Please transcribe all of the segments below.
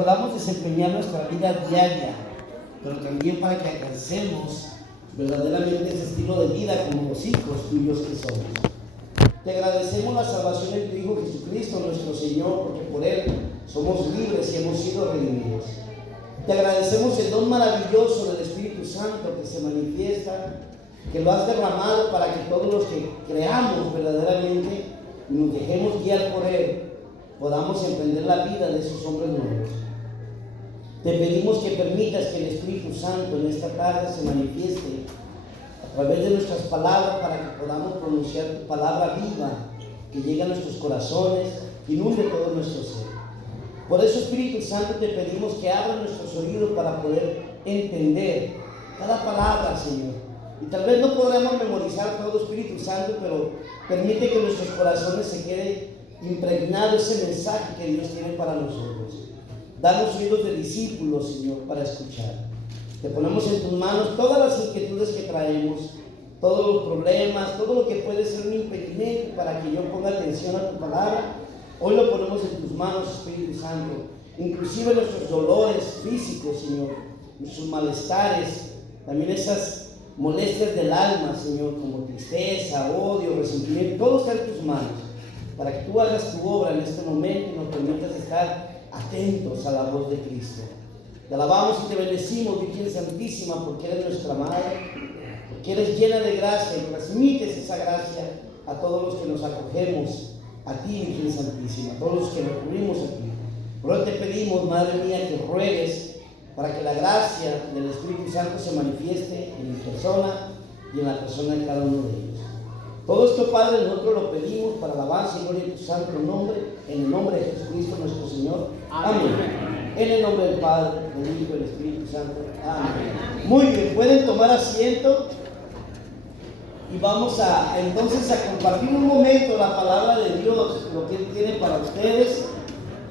podamos desempeñar nuestra vida diaria, pero también para que alcancemos verdaderamente ese estilo de vida como los hijos tuyos que somos. Te agradecemos la salvación de tu Hijo Jesucristo, nuestro Señor, porque por Él somos libres y hemos sido redimidos. Te agradecemos el don maravilloso del Espíritu Santo que se manifiesta, que lo has derramado para que todos los que creamos verdaderamente y nos dejemos guiar por Él, podamos emprender la vida de esos hombres nuevos. Te pedimos que permitas que el Espíritu Santo en esta tarde se manifieste a través de nuestras palabras para que podamos pronunciar tu palabra viva que llegue a nuestros corazones, que inunde todo nuestro ser. Por eso, Espíritu Santo, te pedimos que abra nuestros oídos para poder entender cada palabra, Señor. Y tal vez no podremos memorizar todo, Espíritu Santo, pero permite que en nuestros corazones se quede impregnado ese mensaje que Dios tiene para nosotros. Danos oídos de discípulos, Señor, para escuchar. Te ponemos en tus manos todas las inquietudes que traemos, todos los problemas, todo lo que puede ser un impedimento para que yo ponga atención a tu palabra. Hoy lo ponemos en tus manos, Espíritu Santo. Inclusive nuestros dolores físicos, Señor, nuestros malestares, también esas molestias del alma, Señor, como tristeza, odio, resentimiento, todo está en tus manos, para que tú hagas tu obra en este momento y nos permitas estar atentos a la voz de Cristo. Te alabamos y te bendecimos, Virgen Santísima, porque eres nuestra Madre, porque eres llena de gracia y transmites esa gracia a todos los que nos acogemos a ti, Virgen Santísima, a todos los que recurrimos a ti. Por eso te pedimos, Madre mía, que ruegues para que la gracia del Espíritu Santo se manifieste en mi persona y en la persona de cada uno de ellos. Todo esto, Padre, nosotros lo pedimos para alabanza y gloria de tu santo nombre, en el nombre de Jesucristo nuestro Señor. Amén. En el nombre del Padre, del Hijo y del Espíritu Santo. Amén. Muy bien, pueden tomar asiento y vamos entonces a compartir un momento la palabra de Dios, lo que Él tiene para ustedes,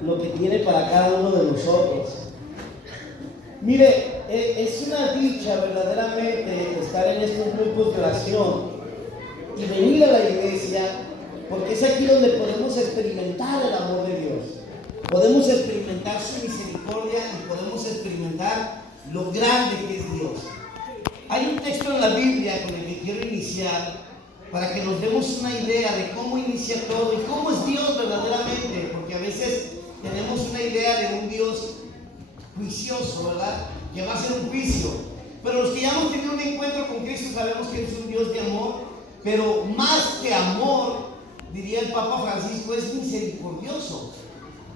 lo que tiene para cada uno de nosotros. Mire, es una dicha verdaderamente estar en estos grupos de oración y venir a la iglesia, porque es aquí donde podemos experimentar el amor de Dios, podemos experimentar su misericordia y podemos experimentar lo grande que es Dios. Hay un texto en la Biblia con el que quiero iniciar para que nos demos una idea de cómo inicia todo y cómo es Dios verdaderamente, porque a veces tenemos una idea de un Dios juicioso, ¿verdad? Que va a ser un juicio. Pero los que ya hemos tenido un encuentro con Cristo sabemos que es un Dios de amor, pero más que amor, diría el Papa Francisco, es misericordioso.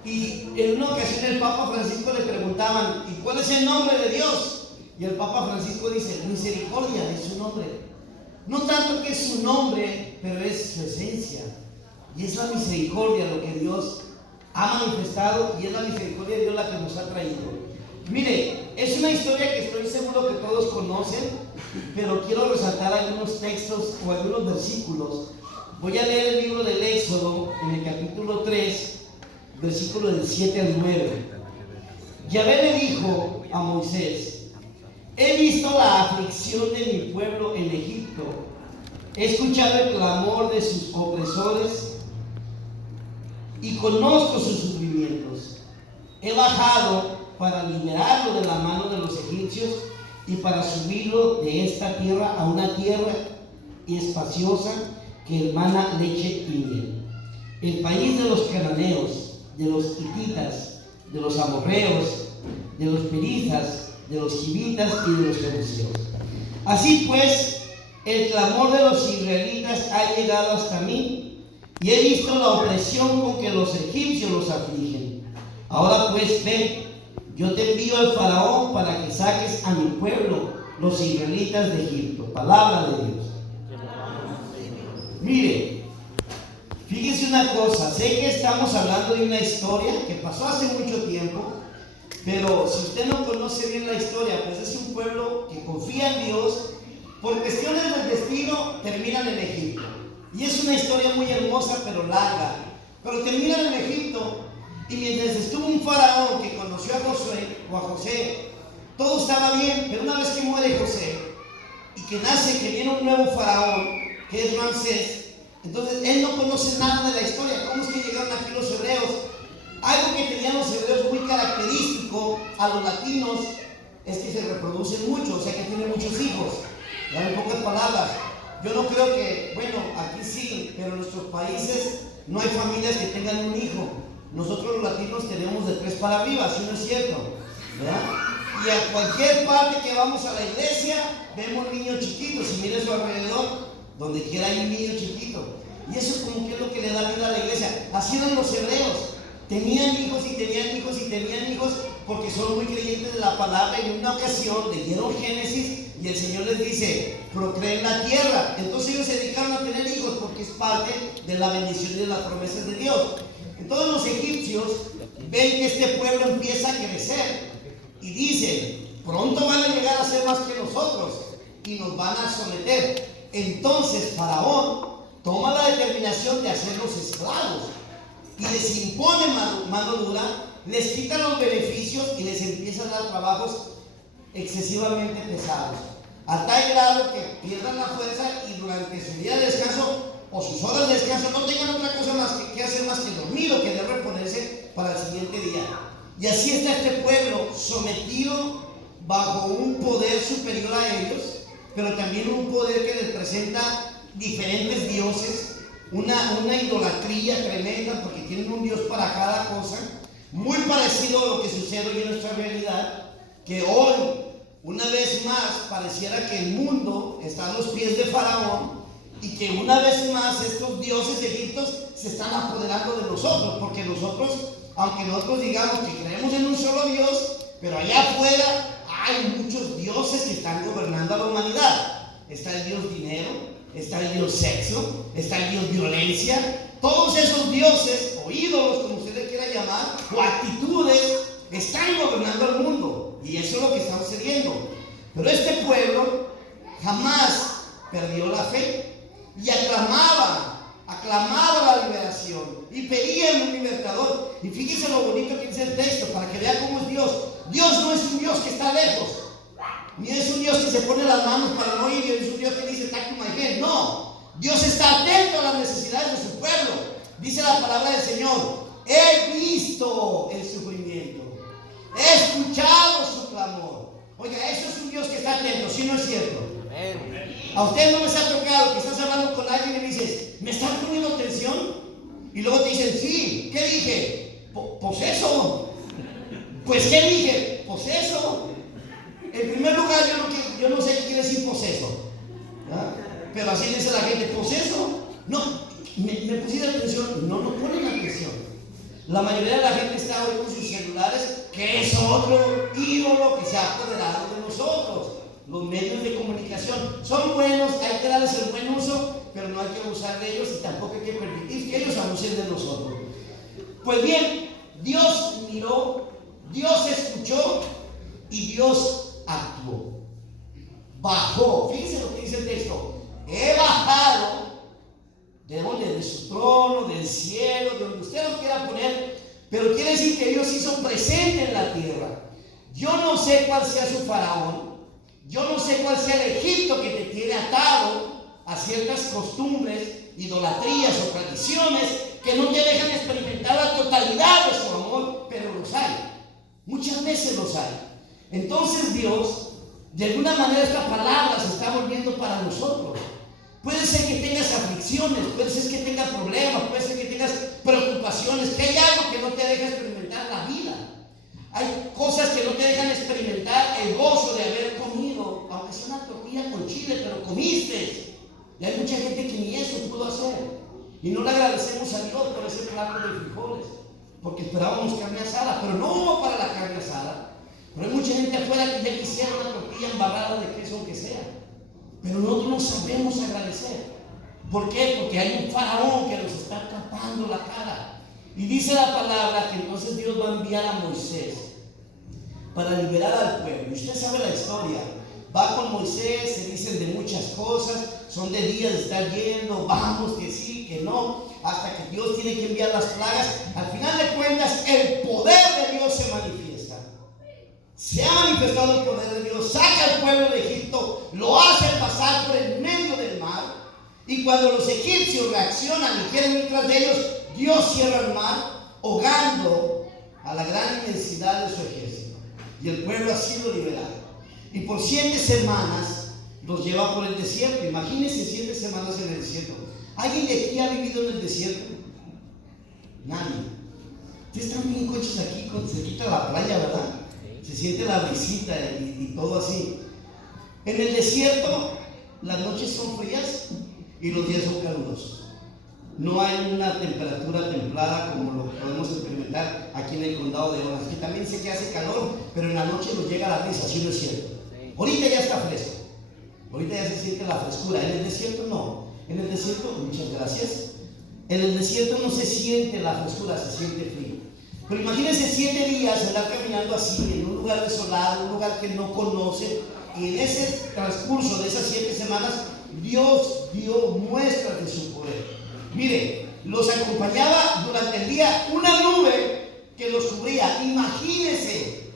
Y en una ocasión el Papa Francisco le preguntaban, ¿y cuál es el nombre de Dios? Y el Papa Francisco dice, misericordia es su nombre. No tanto que es su nombre, pero es su esencia. Y es la misericordia lo que Dios ha manifestado, y es la misericordia de Dios la que nos ha traído. Mire, es una historia que estoy seguro que todos conocen, pero quiero resaltar algunos textos o algunos versículos. Voy a leer el libro del Éxodo en el capítulo 3, versículo del 7 al 9. Yahvé le dijo a Moisés: he visto la aflicción de mi pueblo en Egipto, he escuchado el clamor de sus opresores y conozco sus sufrimientos. He bajado para liberarlo de la mano de los egipcios y para subirlo de esta tierra a una tierra espaciosa que emana leche y miel, el país de los cananeos, de los hititas, de los amorreos, de los perizas, de los givitas y de los jebuseos. Así pues, el clamor de los israelitas ha llegado hasta mí, y he visto la opresión con que los egipcios los afligen. Ahora pues ve, yo te envío al faraón para que saques a mi pueblo, los israelitas de Egipto. Palabra de Dios. Mire, fíjese una cosa, sé que estamos hablando de una historia que pasó hace mucho tiempo, pero si usted no conoce bien la historia, pues es un pueblo que confía en Dios. Por cuestiones del destino terminan en Egipto, y es una historia muy hermosa pero larga. Pero terminan en Egipto, y mientras estuvo un faraón que conoció a Josué o a José, todo estaba bien. Pero una vez que muere José y que nace, que viene un nuevo faraón que es Ramsés, entonces él no conoce nada de la historia. ¿Cómo es que llegaron aquí los hebreos? Algo que tenían los hebreos muy característico a los latinos es que se reproducen mucho, o sea que tienen muchos hijos. En pocas palabras, yo no creo que, bueno, aquí sí, pero en nuestros países no hay familias que tengan un hijo. Nosotros los latinos tenemos de 3 para arriba, ¿sí no es cierto? ¿Verdad? Y a cualquier parte que vamos a la iglesia, vemos niños chiquitos, y mire a su alrededor, donde quiera hay un niño chiquito. Y eso es como que es lo que le da vida a la iglesia. Así eran los hebreos. Tenían hijos y tenían hijos y tenían hijos porque son muy creyentes de la palabra. Y en una ocasión leyeron Génesis y el Señor les dice: procreen la tierra. Entonces ellos se dedicaron a tener hijos porque es parte de la bendición y de las promesas de Dios. Entonces los egipcios ven que este pueblo empieza a crecer y dicen: pronto van a llegar a ser más que nosotros y nos van a someter. Entonces Faraón toma la determinación de hacerlos esclavos y les impone mano dura, les quita los beneficios y les empieza a dar trabajos excesivamente pesados, a tal grado que pierdan la fuerza y durante su día de descanso o sus horas de descanso no tengan otra cosa más que hacer más que dormir o que de reponerse para el siguiente día. Y así está este pueblo sometido bajo un poder superior a ellos, pero también un poder que les presenta diferentes dioses, una idolatría tremenda, porque tienen un Dios para cada cosa, muy parecido a lo que sucede hoy en nuestra realidad, que hoy, una vez más, pareciera que el mundo está a los pies de Faraón y que una vez más estos dioses egipcios se están apoderando de nosotros, porque nosotros, aunque nosotros digamos que creemos en un solo Dios, pero allá afuera hay muchos dioses que están gobernando a la humanidad. Está el Dios dinero, está el Dios sexo, está el Dios violencia. Todos esos dioses o ídolos, como usted le quiera llamar, o actitudes, están gobernando el mundo. Y eso es lo que está sucediendo. Pero este pueblo jamás perdió la fe y aclamaba la liberación y pedía un libertador. Y fíjese lo bonito que dice el texto para que vea cómo es Dios. Dios no es un Dios que está lejos, ni es un Dios que se pone las manos para no ir, ni es un Dios que dice "Tac to my head". No, Dios está atento a las necesidades de su pueblo. Dice la palabra del Señor: he visto el sufrimiento, he escuchado su clamor. Oiga, eso es un Dios que está atento, ¿sí no es cierto? A usted no les ha tocado que estás hablando con alguien y dices: ¿me están poniendo atención? Y luego te dicen: sí. ¿Qué dije? Pues eso. Pues ¿qué dije? Pues eso. En primer lugar, yo no sé qué quiere decir poseso, ¿verdad? Pero así dice la gente: poseso. No, me pusiste atención. No nos ponen atención. La mayoría de la gente está hoy con sus celulares, que es otro ídolo que se ha apoderado de nosotros. Los medios de comunicación son buenos, hay que darles el buen uso, pero no hay que abusar de ellos y tampoco hay que permitir que ellos abusen de nosotros. Pues bien, Dios miró, Dios escuchó y Dios actuó. Bajó. Fíjense lo que dice el texto: he bajado. ¿De dónde? De su trono, del cielo, de donde usted lo quiera poner, pero quiere decir que Dios hizo presente en la tierra. Yo no sé cuál sea su faraón, yo no sé cuál sea el Egipto que te tiene atado a ciertas costumbres, idolatrías o tradiciones que no te dejan experimentar la totalidad de su amor, pero los hay, muchas veces los hay. Entonces Dios, de alguna manera, esta palabra se está volviendo para nosotros. Puede ser que tengas aflicciones, puede ser que tengas problemas, puede ser que tengas preocupaciones, que hay algo que no te deja experimentar la vida. Hay cosas que no te dejan experimentar el gozo de haber comido, aunque sea una tortilla con chile, pero comiste. Y hay mucha gente que ni eso pudo hacer. Y no le agradecemos a Dios por ese plato de frijoles, porque esperábamos carne asada, pero no hubo para la carne asada. Pero hay mucha gente afuera que ya quisiera una tortilla embarrada de queso, aunque sea. Pero nosotros no sabemos agradecer. ¿Por qué? Porque hay un faraón que nos está tapando la cara. Y dice la palabra que entonces Dios va a enviar a Moisés para liberar al pueblo. Y usted sabe la historia. Va con Moisés, se dicen de muchas cosas, son de días de estar yendo, vamos, que sí, que no, hasta que Dios tiene que enviar las plagas. Al final de cuentas, el poder de Dios se manifiesta. Se ha manifestado el poder de Dios, saca al pueblo de Egipto, lo hace pasar por el medio del mar, y cuando los egipcios reaccionan y quieren ir tras de ellos, Dios cierra el mar, ahogando a la gran inmensidad de su ejército. y el pueblo ha sido liberado. Y por 7 semanas los lleva por el desierto. Imagínense 7 semanas en el desierto. ¿Alguien de aquí ha vivido en el desierto? Nadie. Ustedes están bien coches aquí, cerquita de la playa, ¿verdad? Se siente la brisita y todo así. En el desierto las noches son frías y los días son calurosos. No hay una temperatura templada como lo podemos experimentar aquí en el condado de Orange, que también sé que hace calor, pero en la noche nos llega la brisa, ¿sí no es cierto? Ahorita ya está fresco, ahorita ya se siente la frescura. En el desierto no. En el desierto, muchas gracias, en el desierto no se siente la frescura, se siente frío. Pero imagínense 7 días andar caminando así en un lugar desolado, un lugar que no conoce, y en ese transcurso de esas 7 semanas Dios dio muestras de su poder. Mire, los acompañaba durante el día una nube que los cubría. Imagínense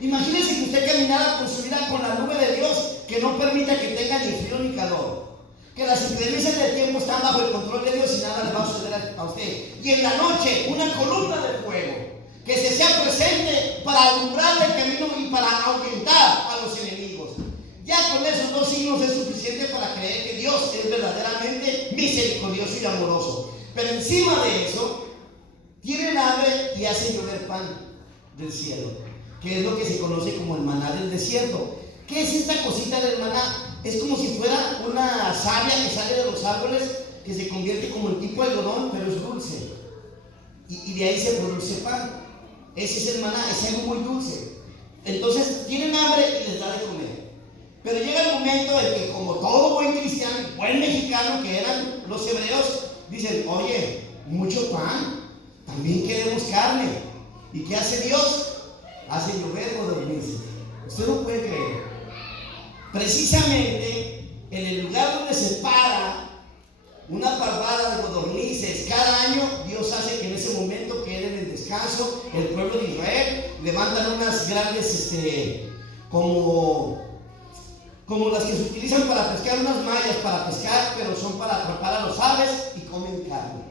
que usted caminara por su vida con la nube de Dios, que no permita que tenga ni frío ni calor, que las inclemencias del tiempo están bajo el control de Dios y nada le va a suceder a usted. Y en la noche una columna de fuego que se sea presente para alumbrar el camino y para ahuyentar a los enemigos. Ya con esos 2 signos es suficiente para creer que Dios es verdaderamente misericordioso y amoroso. Pero encima de eso, tienen hambre y hacen llover pan del cielo, que es lo que se conoce como el maná del desierto. ¿Qué es esta cosita del maná? Es como si fuera una savia que sale de los árboles, que se convierte como en tipo algodón, pero es dulce. Y de ahí se produce pan. Ese es el maná, es algo muy dulce. Entonces tienen hambre y les da de comer. Pero llega el momento en que, como todo buen cristiano, buen mexicano que eran los hebreos, dicen: oye, mucho pan, también queremos carne. ¿Y qué hace Dios? Hace llover codornices. Usted no puede creer. Precisamente en el lugar donde se para una parvada de codornices cada año, Dios hace que en ese momento queden en descanso el pueblo de Israel. Levantan unas grandes, como las que se utilizan para pescar, unas mallas para pescar, pero son para atrapar a los aves, y comen carne.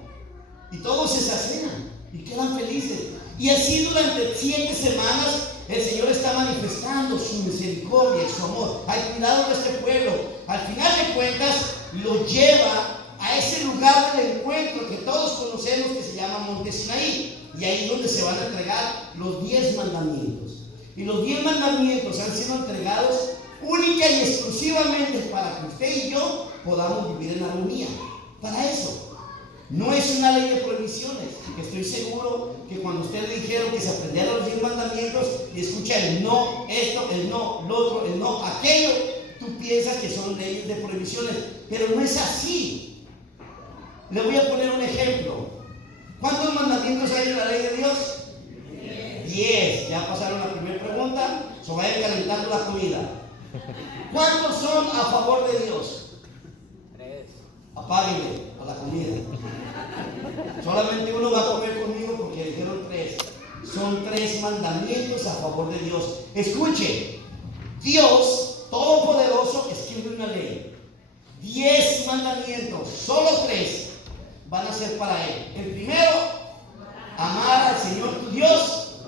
Y todos se sacian y quedan felices. Y así durante 7 semanas el Señor está manifestando su misericordia y su amor. Hay cuidado de este pueblo. Al final de cuentas, lo lleva a ese lugar del encuentro que todos conocemos, que se llama Monte Sinaí. Y ahí es donde se van a entregar los 10 mandamientos. Y los 10 mandamientos han sido entregados única y exclusivamente para que usted y yo podamos vivir en armonía. Para eso. No es una ley de prohibiciones. Estoy seguro que cuando usted le dijeron que se aprendiera los 10 mandamientos y escucha el no, esto, el no, lo otro, el no, aquello, tú piensas que son leyes de prohibiciones, pero no es así. Le voy a poner un ejemplo. ¿Cuántos mandamientos hay en la ley de Dios? 10. Ya pasaron la primera pregunta. Se vayan calentando la comida. ¿Cuántos son a favor de Dios? 3. Apáguenle a la comida. Solamente uno va a comer conmigo porque dijeron 3. Son 3 mandamientos a favor de Dios. Escuche, Dios Todopoderoso escribe una ley. 10 mandamientos, solo 3 van a ser para Él. El primero, amar al Señor tu Dios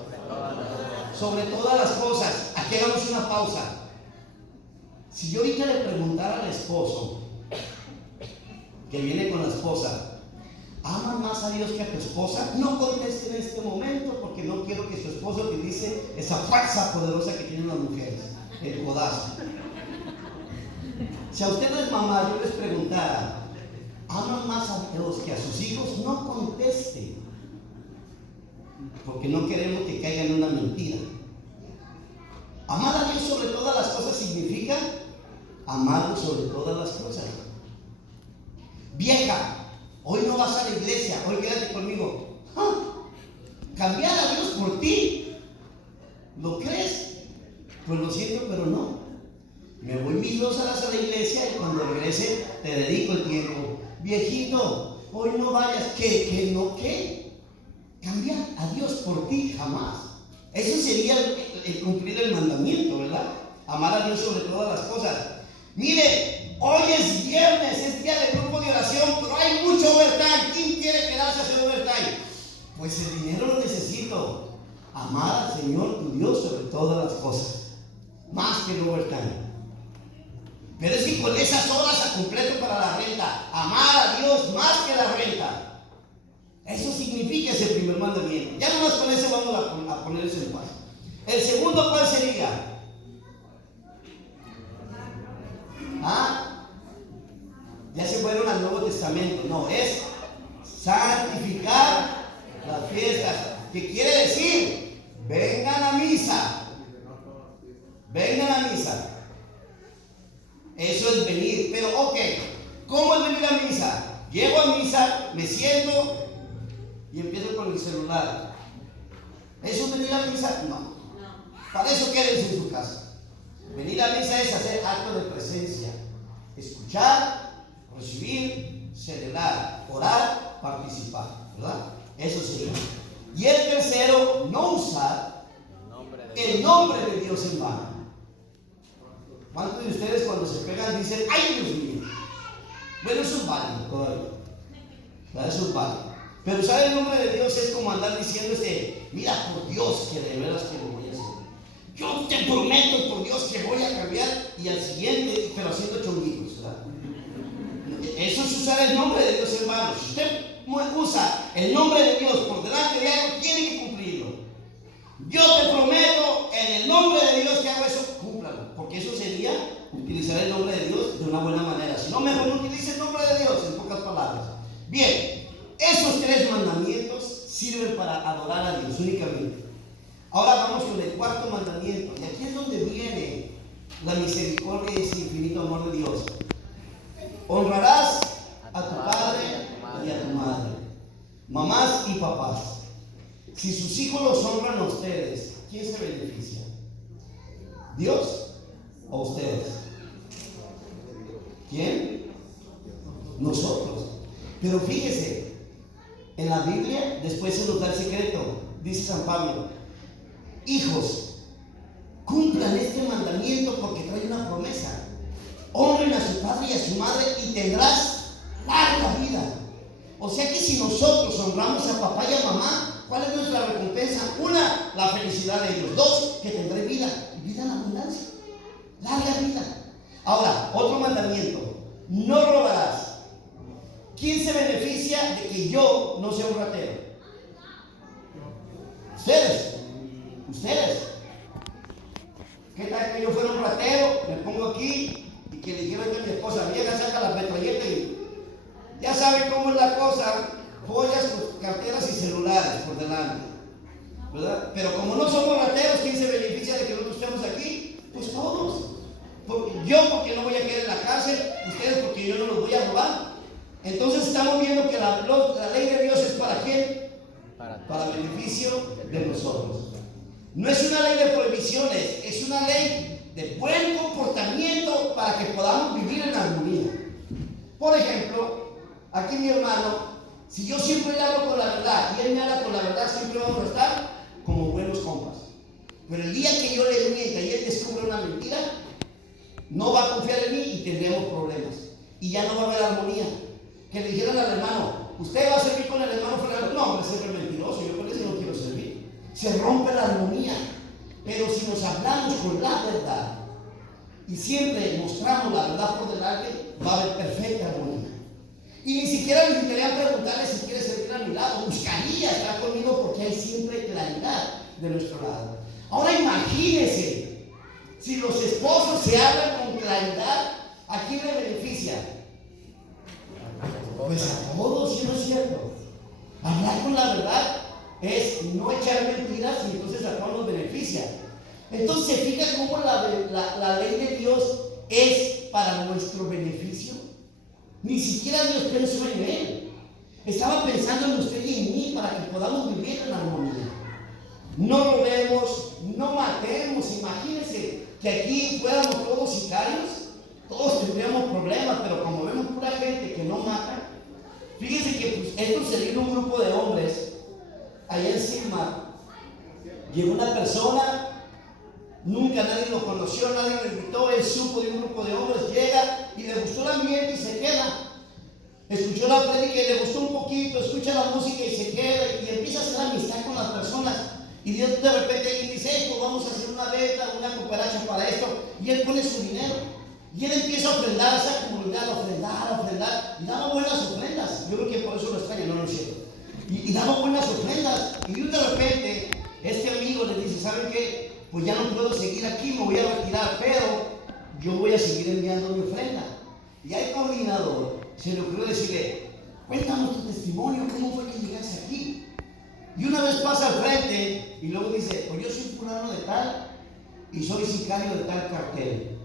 sobre todas las cosas. Aquí hagamos una pausa. Si yo ahorita le preguntara al esposo que viene con la esposa, ¿amas más a Dios que a tu esposa? No conteste en este momento, porque no quiero que su esposo utilice esa fuerza poderosa que tienen las mujeres, el codazo. Si a ustedes, mamá, yo les preguntara, ¿aman más a Dios que a sus hijos? No conteste, porque no queremos que caigan en una mentira. Amar a Dios sobre todas las cosas significa amarlo sobre todas las cosas. Vieja, hoy no vas a la iglesia, hoy quédate conmigo. ¿Cambiar a Dios por ti? ¿Lo crees? Pues lo siento, pero no. Me voy mis 2 horas a la iglesia y cuando regrese te dedico el tiempo. Viejito, hoy no vayas. ¿Qué? Cambiar a Dios por ti, jamás. Eso sería el cumplir el mandamiento, ¿verdad? Amar a Dios sobre todas las cosas. Mire, hoy es viernes, es día de grupo de oración, pero hay mucho overtime. ¿Quién quiere quedarse a hacer overtime? Pues el dinero lo necesito. Amar al Señor tu Dios sobre todas las cosas, más que el overtime. Pero es que con esas horas a completo para la renta, amar a Dios más que la renta, eso significa ese primer mandamiento. Ya nomás con ese vamos a poner eso en paz. El segundo, ¿cuál sería? Ya se fueron al Nuevo Testamento. No, es santificar las fiestas. ¿Qué quiere decir? Vengan a misa. Vengan a misa. Eso es venir. Pero ok, ¿cómo es venir a misa? Llego a misa, me siento y empiezo con el celular. ¿Eso es venir a misa? No. Para eso quédense en su casa. Venir a misa es hacer acto de presencia. Escuchar, recibir, celebrar, orar, participar, ¿verdad? Eso sería. Y el tercero, no usar el nombre de Dios en vano. ¿Cuántos de ustedes cuando se pegan dicen, ay Dios mío? Bueno, eso es válido todavía, ¿verdad? Eso es válido. Pero usar el nombre de Dios es como andar diciendo mira por Dios que de veras que lo voy a hacer. Yo te prometo por Dios que voy a cambiar, y al siguiente, pero haciendo chonguitos, ¿verdad? Eso es usar el nombre de Dios en vano. Si usted usa el nombre de Dios por delante de algo, tiene que cumplirlo. Yo te prometo en el nombre de Dios que hago eso, cúmplalo. Porque eso sería utilizar el nombre de Dios de una buena manera. Si no, mejor no utilice el nombre de Dios, en pocas palabras. Bien, esos tres mandamientos sirven para adorar a Dios únicamente. Ahora vamos con el cuarto mandamiento. Y aquí es donde viene la misericordia y ese infinito amor de Dios. Honrarás a tu padre y a tu madre. Mamás y papás. Si sus hijos los honran a ustedes, ¿quién se beneficia? ¿Dios o ustedes? ¿Quién? Nosotros. Pero fíjese, en la Biblia después se nos da el secreto. Dice San Pablo: hijos, cumplan este mandamiento porque trae una promesa. Honren a su padre y a su madre y tendrás larga vida. O sea que si nosotros honramos a papá y a mamá, ¿cuál es nuestra recompensa? Una, la felicidad de ellos. Dos, que tendré vida, vida en abundancia, larga vida. Ahora, otro mandamiento: no robarás. ¿Quién se beneficia de que yo no sea un ratero? Ustedes. ¿Qué tal que yo fuera un ratero? Me pongo aquí y que le dijeron a mi esposa: vieja, saca la metralleta, y ya sabe cómo es la cosa, joyas, carteras y celulares por delante, ¿verdad? Pero como no somos rateros, ¿quién se beneficia de que nosotros estemos aquí? Pues todos. Yo porque no voy a quedar en la cárcel, ustedes porque yo no los voy a robar. Entonces estamos viendo que la ley de Dios es ¿para quién? Para beneficio de nosotros. No es una ley de prohibiciones, es una ley de buen comportamiento para que podamos vivir en armonía. Por ejemplo, aquí mi hermano, si yo siempre le hablo con la verdad y él me habla con la verdad, siempre vamos a estar como buenos compas. Pero el día que yo le mienta y él descubre una mentira, no va a confiar en mí y tendríamos problemas. Y ya no va a haber armonía. Que le dijeran al hermano: usted va a servir con el hermano Fernando. No, hombre, ese es mentiroso, yo con ese no quiero servir. Se rompe la armonía. Pero si nos hablamos con la verdad y siempre mostramos la verdad por delante, va a haber perfecta armonía. Y ni siquiera necesitaría preguntarle si quiere servir a mi lado. Buscaría estar conmigo porque hay siempre claridad de nuestro lado. Ahora imagínense, si los esposos se hablan con claridad, ¿a quién le beneficia? Pues a todos, ¿sí no es cierto? Hablar con la verdad es no echar mentiras, y entonces a todos nos beneficia. Entonces, ¿se fija cómo la ley de Dios es para nuestro beneficio? Ni siquiera Dios pensó en él. Estaba pensando en usted y en mí para que podamos vivir en armonía. No robemos, no matemos. Imagínense que aquí fuéramos todos sicarios, todos tendríamos problemas, pero como vemos pura gente que no mata. Fíjense que esto se dio en un grupo de hombres allá en Sigma. Llegó una persona, nunca nadie lo conoció, nadie lo invitó, él supo de un grupo de hombres, llega y le gustó el ambiente y se queda. Escuchó la prédica y le gustó un poquito, escucha la música y se queda y empieza a hacer amistad con las personas. Y Dios de repente dice, pues vamos a hacer una venta, una cooperacha para esto. Y él pone su dinero. Y él empieza a ofrendar a esa comunidad, a ofrendar. Y daba buenas ofrendas. Yo creo que por eso lo extraña, no lo sé. Y daba buenas ofrendas. Y de repente, este amigo le dice, ¿saben qué? Pues ya no puedo seguir aquí, me voy a retirar, pero yo voy a seguir enviando mi ofrenda. Y al coordinador se le ocurrió decirle, cuéntanos tu testimonio, ¿cómo fue que llegaste aquí? Y una vez pasa al frente y luego dice, pues yo soy fulano de tal y soy sicario de tal cartel.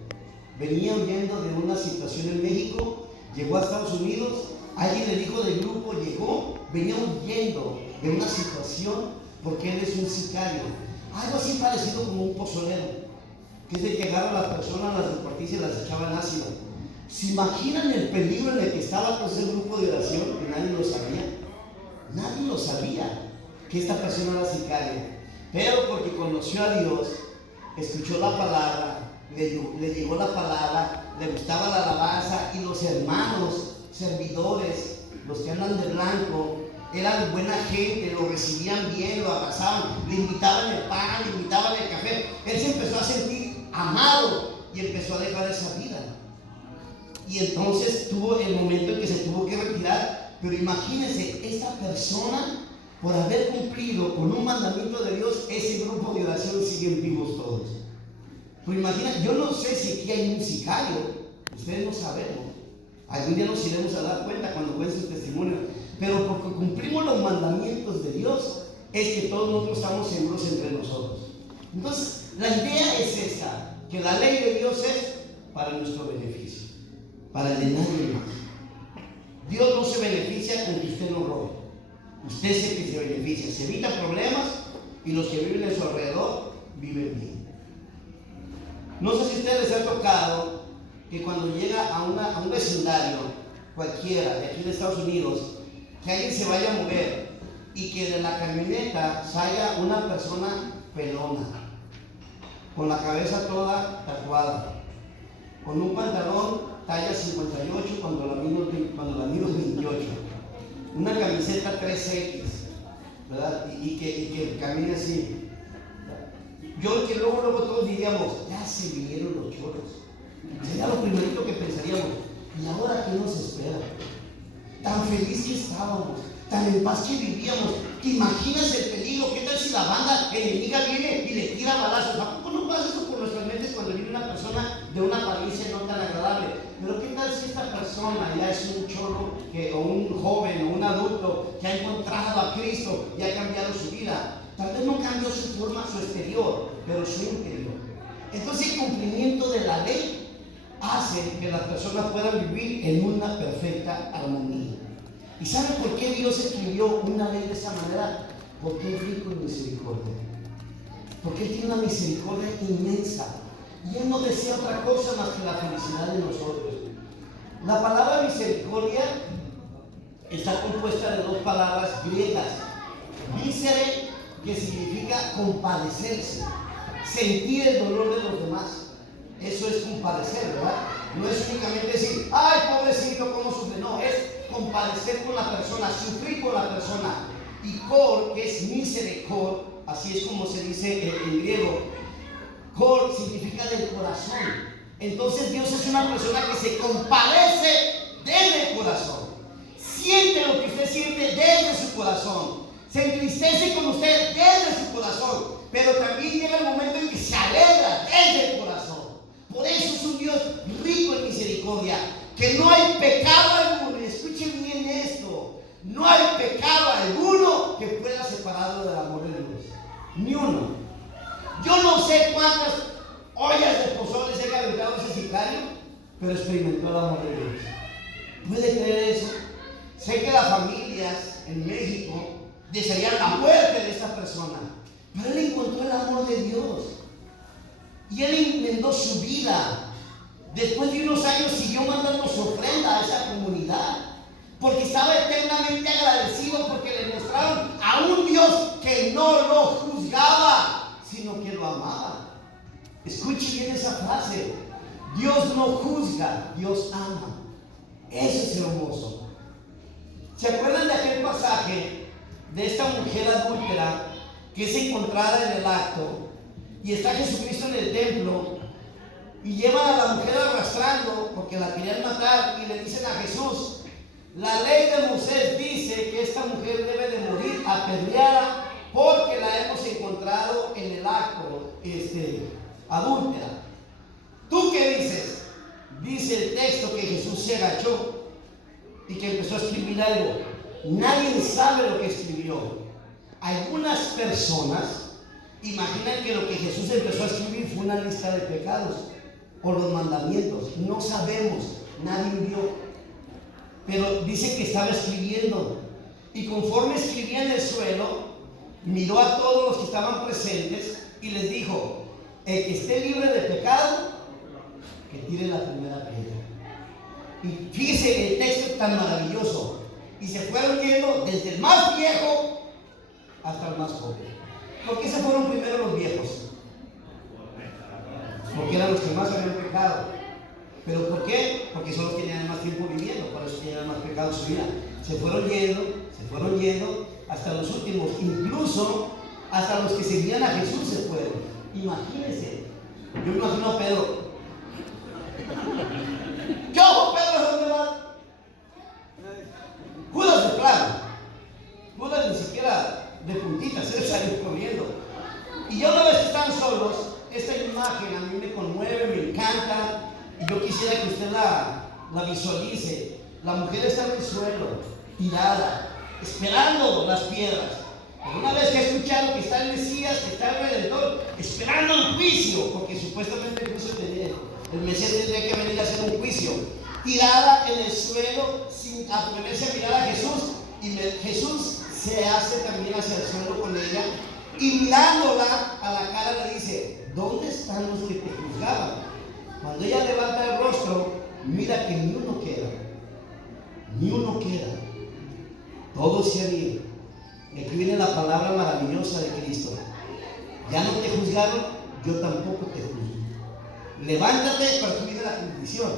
Venía huyendo de una situación en México, llegó a Estados Unidos, alguien le dijo del grupo, llegó, venía huyendo de una situación porque él es un sicario. Algo así parecido como un pozolero, que es de que agarran a las personas, las repartía y las echaban ácido. ¿Se imaginan el peligro en el que estaba con ese grupo de oración? Que nadie lo sabía. Nadie lo sabía que esta persona era sicaria. Pero porque conoció a Dios, escuchó la palabra, le llegó la palabra, le gustaba la alabanza, y los hermanos, servidores, los que andan de blanco, eran buena gente, lo recibían bien, lo abrazaban, le invitaban el pan, le invitaban el café. Él se empezó a sentir amado y empezó a dejar esa vida. Y entonces tuvo el momento en que se tuvo que retirar. Pero imagínense, esta persona, por haber cumplido con un mandamiento de Dios, ese grupo de oración siguen vivos todos. Pues imagina, yo no sé si aquí hay un sicario, ustedes no sabemos. Algún día nos iremos a dar cuenta cuando cuenten su testimonio. Pero porque cumplimos los mandamientos de Dios, es que todos nosotros estamos seguros entre nosotros. Entonces, la idea es esta, que la ley de Dios es para nuestro beneficio, para el de nadie más. Dios no se beneficia con que usted no robe. Usted es el que se beneficia, se evita problemas y los que viven en su alrededor viven bien. No sé si a ustedes les ha tocado que cuando llega a un vecindario cualquiera de aquí de Estados Unidos, que alguien se vaya a mover y que de la camioneta salga una persona pelona, con la cabeza toda tatuada, con un pantalón talla 58 cuando la mido 28, una camiseta 3X, ¿verdad? Y que camine así. Yo que luego todos diríamos, ya se vinieron los choros. Sería lo primerito que pensaríamos. ¿Y ahora qué nos espera? Tan feliz que estábamos, tan en paz que vivíamos. ¿Te imaginas el peligro? ¿Qué tal si la banda enemiga viene y le tira balazos? ¿A poco no pasa eso por nuestras mentes cuando viene una persona de una apariencia no tan agradable? Pero ¿qué tal si esta persona ya es un cholo o un joven o un adulto que ha encontrado a Cristo y ha cambiado su vida? Tal vez no cambió su forma, su exterior, pero su interior. Entonces el cumplimiento de la ley hace que las personas puedan vivir en una perfecta armonía. ¿Y saben por qué Dios escribió una ley de esa manera? Porque es rico en misericordia. Porque Él tiene una misericordia inmensa. Y Él no desea otra cosa más que la felicidad de nosotros. La palabra misericordia está compuesta de dos palabras griegas. Misere, que significa compadecerse, sentir el dolor de los demás. Eso es compadecer, ¿verdad? No es únicamente decir, ay, pobrecito, cómo sufre. No, es compadecer con la persona, sufrir con la persona. Y cor, que es misericord, así es como se dice en griego. Cor significa del corazón. Entonces Dios es una persona que se compadece desde el corazón. Siente lo que usted siente desde su corazón. Se entristece con usted desde su corazón. Pero también llega el momento en que se alegra desde el corazón. Por eso es un Dios rico en misericordia. Que no hay pecado alguno. Y escuchen bien esto. No hay pecado alguno que pueda separarlo del amor de Dios. Ni uno. Yo no sé cuántas ollas de pozole se ha calentado ese sicario, pero experimentó el amor de Dios. ¿Puede creer eso? Sé que las familias en México desearían la muerte de esta persona, pero él encontró el amor de Dios y él enmendó su vida. Después de unos años siguió mandando su ofrenda a esa comunidad porque estaba eternamente agradecido, porque le mostraron a un Dios que no lo juzgaba, sino que lo amaba. Escuche bien esa frase. Dios no juzga, Dios ama. Eso es hermoso. ¿Se acuerdan de aquel pasaje de esta mujer adúltera que es encontrada en el acto, y está Jesucristo en el templo, y llevan a la mujer arrastrando porque la querían matar, y le dicen a Jesús: la ley de Moisés dice que esta mujer debe de morir apedreada porque la hemos encontrado en el acto adúltera. ¿Tú qué dices? Dice el texto que Jesús se agachó y que empezó a escribir algo. Nadie sabe lo que escribió. Algunas personas imaginan que lo que Jesús empezó a escribir fue una lista de pecados o los mandamientos. No sabemos, nadie vio. Pero dicen que estaba escribiendo, y conforme escribía en el suelo, miró a todos los que estaban presentes y les dijo: el que esté libre de pecado, que tire la primera piedra. Y fíjese el texto tan maravilloso. Y se fueron yendo desde el más viejo hasta el más joven. ¿Por qué se fueron primero los viejos? Porque eran los que más habían pecado. ¿Pero por qué? Porque son los que tenían más tiempo viviendo, por eso tenían más pecado en su vida. Se fueron yendo hasta los últimos, incluso hasta los que seguían a Jesús se fueron. Imagínense, yo me imagino a Pedro. ¿Qué ojo, Pedro? ¿Dónde va? Judas de plano. Judas ni siquiera de puntitas, él salió corriendo. Y ya una vez que están solos, esta imagen a mí me conmueve, me encanta, y yo quisiera que usted la visualice. La mujer está en el suelo, tirada, esperando las piedras. Pero una vez que ha escuchado que está el Mesías, que está el Redentor, esperando el juicio, porque supuestamente el Mesías tendría que venir a hacer un juicio, tirada en el suelo sin atreverse a mirar a Jesús, y Jesús se hace también hacia el suelo con ella, y mirándola a la cara le dice: ¿dónde están los que te juzgaban? Cuando ella levanta el rostro, mira que ni uno queda, todos se han ido. Aquí viene la palabra maravillosa de Cristo: ya no te juzgaron, yo tampoco te juzgo. Levántate para tu vida la condición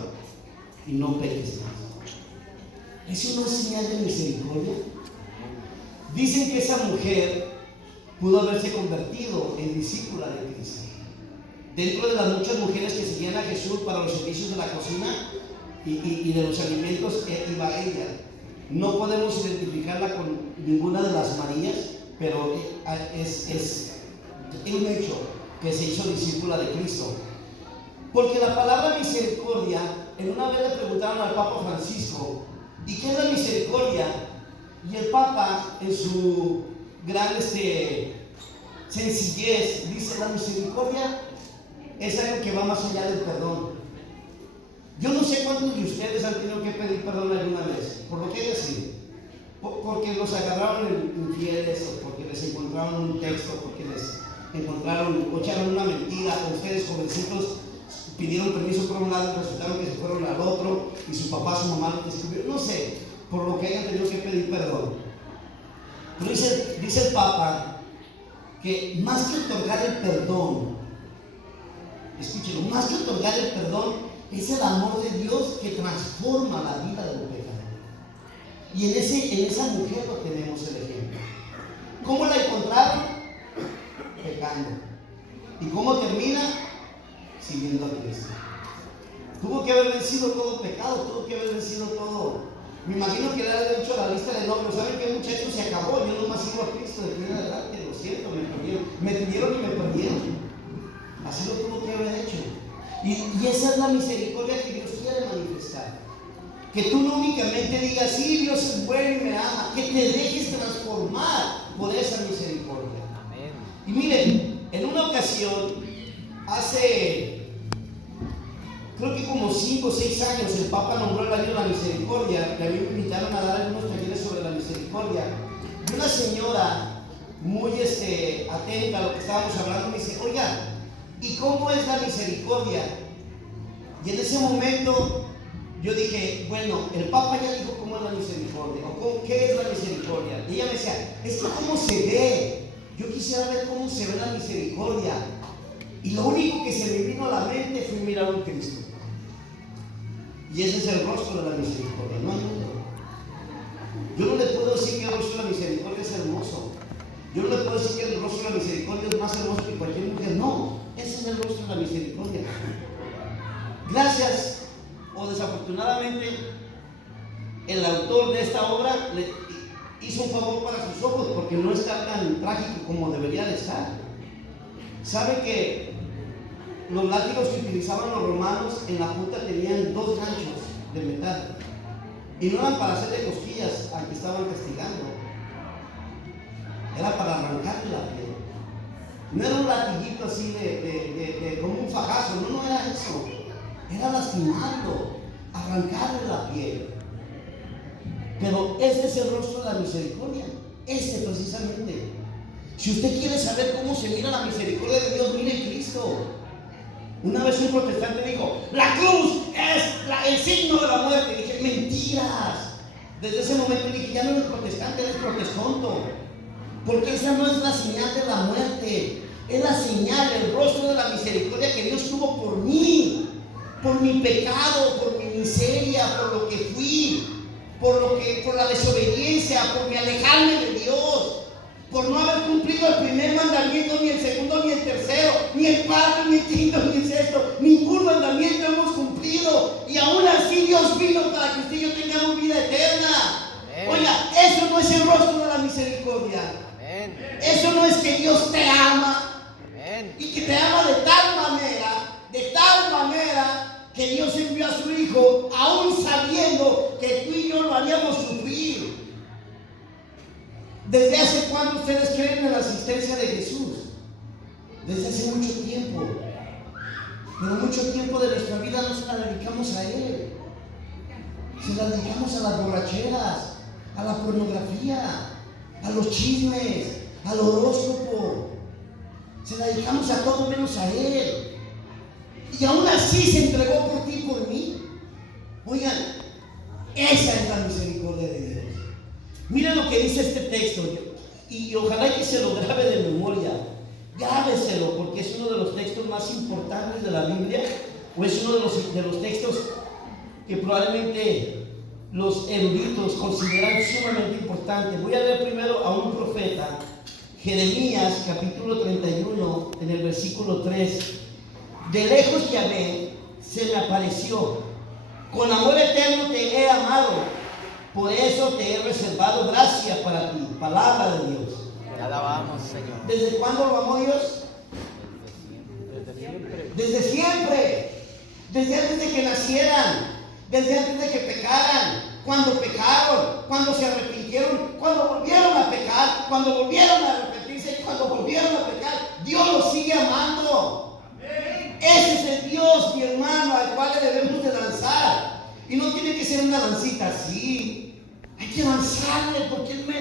y no peques más. ¿Eso no es señal de misericordia? Dicen que esa mujer pudo haberse convertido en discípula de Cristo. Dentro de las muchas mujeres que seguían a Jesús para los servicios de la cocina y de los alimentos, iba ella. No podemos identificarla con ninguna de las Marías, pero es un hecho que se hizo discípula de Cristo. Porque la palabra misericordia, en una vez le preguntaron al Papa Francisco: ¿y qué es la misericordia? Y el Papa, en su gran sencillez, dice: la misericordia es algo que va más allá del perdón. Yo no sé cuántos de ustedes han tenido que pedir perdón alguna vez por lo que haya sido, porque los agarraron infieles, o porque les encontraron un texto, porque les encontraron o echaron una mentira, o ustedes jovencitos pidieron permiso por un lado y resultaron que se fueron al otro, y su papá, su mamá no te escribieron, no sé, por lo que hayan tenido que pedir perdón. Pero dice el Papa que más que otorgar el perdón, escúchenlo, más que otorgar el perdón, es el amor de Dios que transforma la vida del pecador. Y en esa mujer lo tenemos el ejemplo. ¿Cómo la encontraron? Pecando. ¿Y cómo termina? Siguiendo a Cristo. Tuvo que haber vencido todo pecado, tuvo que haber vencido todo. Me imagino que le había dicho a la lista de nombres: ¿saben qué, muchachos? Se acabó, yo nomás sigo a Cristo de aquí en adelante, lo siento, me pidieron y me perdieron. Así lo tuvo que haber hecho. Y esa es la misericordia que Dios quiere manifestar. Que tú no únicamente digas: sí, Dios es bueno y me ama, que te dejes transformar por esa misericordia. Amén. Y miren, en una ocasión, hace creo que como 5 o 6 años, el Papa nombró el año de la misericordia, que a mí me invitaron a dar algunos talleres sobre la misericordia. Y una señora muy atenta a lo que estábamos hablando me dice: oiga, ¿y cómo es la misericordia? Y en ese momento yo dije: bueno, el Papa ya dijo cómo es la misericordia, o qué es la misericordia. Y ella me decía: es que cómo se ve. Yo quisiera ver cómo se ve la misericordia. Y lo único que se me vino a la mente fue mirar a un Cristo. Y ese es el rostro de la misericordia, no hay otro. Yo no le puedo decir que el rostro de la misericordia es hermoso. Yo no le puedo decir que el rostro de la misericordia es más hermoso que cualquier mujer. No, ese es el rostro de la misericordia. Gracias o desafortunadamente, el autor de esta obra le hizo un favor para sus ojos, porque no está tan trágico como debería de estar. ¿Sabe que los látigos que utilizaban los romanos en la punta tenían 2 ganchos de metal? Y no eran para hacerle cosquillas al que estaban castigando, era para arrancarle la piel. No era un latiguito así de como un fajazo, no era eso. Era lastimarlo, arrancarle la piel. Pero este es el rostro de la misericordia, este precisamente. Si usted quiere saber cómo se mira la misericordia de Dios, mire Cristo. Una vez un protestante dijo: la cruz es el signo de la muerte. Y dije: mentiras. Desde ese momento dije: ya no eres protestante, eres protestonto. Porque esa no es la señal de la muerte, es la señal, el rostro de la misericordia que Dios tuvo por mí, por mi pecado, por mi miseria, por lo que fui, por la desobediencia, por mi alejarme de Dios, por no haber cumplido el primer mandamiento, ni el segundo, ni el tercero, ni el cuarto, ni el quinto, ni el sexto. Ningún mandamiento hemos cumplido, y aún así Dios vino para que usted y yo tengamos vida eterna. Oiga, eso no es el rostro de la misericordia. Eso no es que Dios te ama y que te ama de tal manera que Dios envió a su Hijo, aún sabiendo que tú y yo lo haríamos sufrir. ¿Desde hace cuándo ustedes creen en la existencia de Jesús? Desde hace mucho tiempo. Pero mucho tiempo de nuestra vida no se la dedicamos a Él. Se la dedicamos a las borracheras, a la pornografía, a los chismes, al horóscopo. Se la dedicamos a todo menos a Él. Y aún así se entregó por ti y por mí. Oigan, esa es la misericordia de Dios. Miren lo que dice este texto, y ojalá que se lo grabe de memoria. Grábeselo, porque es uno de los textos más importantes de la Biblia, o es uno de los textos que probablemente los eruditos consideran sumamente importantes. Voy a leer primero a un profeta, Jeremías capítulo 31, en el versículo 3. De lejos Yahvé se me apareció, con amor eterno te he amado, por eso te he reservado gracia para ti. Palabra de Dios. Te alabamos, Señor. ¿Desde cuándo lo amó Dios? Desde siempre. Desde siempre. Desde antes de que nacieran, desde antes de que pecaran, cuando pecaron, cuando se arrepintieron, cuando volvieron a pecar, cuando volvieron a arrepentirse y cuando volvieron a pecar, Dios los sigue amando. Ese es el Dios, mi hermano, al cual le debemos de lanzar. Y no tiene que ser una lancita así. Hay que lanzarle porque Él merece